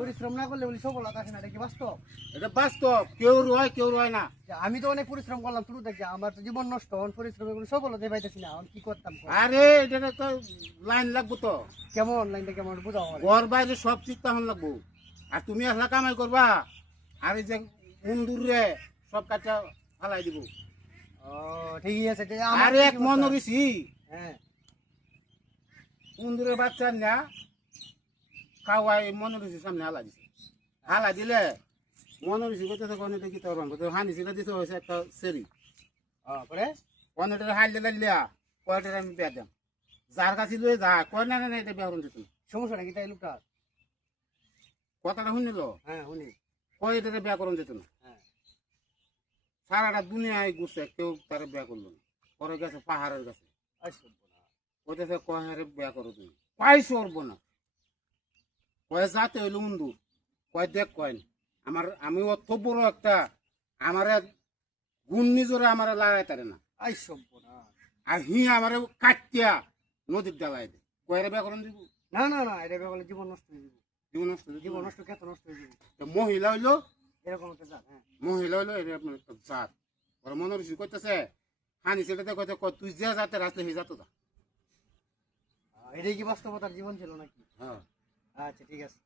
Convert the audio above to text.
পরিশ্রম না করলে বলি সফলতা আসে না এটা কি বাস্তব? এটা বাস্তব কেউ রয় কেউ রয় না। আমি তো অনেক পরিশ্রম করলাম শুরু থেকে আমার তো জীবন নষ্ট হন পরিশ্রমে সফলতা পাইতেছি না আমি কি করতাম আরে এটা তো লাইন লাগবো তো। কেমন লাইনটা কেমন বুঝাও ঘর বাইরে সব চিন্তা হন লাগবো। আর তুমি আসলা কামাই করবা? আর এই যে মুন্দুর রে সব কাটা ফালাই দিব। ও ঠিকই আছে আর এক মন হ্যাঁ। মুন্দুরের বাচ্চা না মন সামনে হালা দিছে। হালা দিলে ঋষি করতেছে কোন দেখি তোর হানি ছিল দিতে হয়েছে একটা সেরি। পরে কোনটার হাল দিলে লিয়া কয়টার আমি বেয়া দাম যার কাছে লয়ে যা কয় না না না, এটা বেহরণ দিত না সমস্যাটা কি তাই লোকটা কথাটা শুনিল? হ্যাঁ শুনি। কয় এটাতে বিয়া করুন যেত না? হ্যাঁ। সারাটা দুনিয়ায় ঘুরছে কেউ তারা বিয়া করল না। পরে গেছে পাহাড়ের কাছে। ওইটাতে কয় হারে বিয়া করো তুমি? কয় সরব না কয় যাতে হইল উন্দু। কয় দেখ কয় না। আমার আমি অত বড় একটা আমার গুণ নিজরে আমার লাগাই তারে না। আই সম্পূর্ণ আর হি আমার কাটিয়া নদীর ডালাই দেয়। কয়রে বিয়া করুন দিব? না না না এটা বলে জীবন নষ্ট হয়ে যাবে। জীবন নষ্ট। জীবন নষ্ট কত নষ্ট হয়ে যাবে? তো মহিলা হইল? এরকম একটা জাত হ্যাঁ। মহিলা হইল আপনার একটা জাত। ওর মনে ঋষি করতেছে হানি সেটাতে কইতে কয় তুই যে জাতের আসলে সেই জাত যা এটাই কি বাস্তবতার জীবন ছিল নাকি? হ্যাঁ। আচ্ছা ঠিক আছে।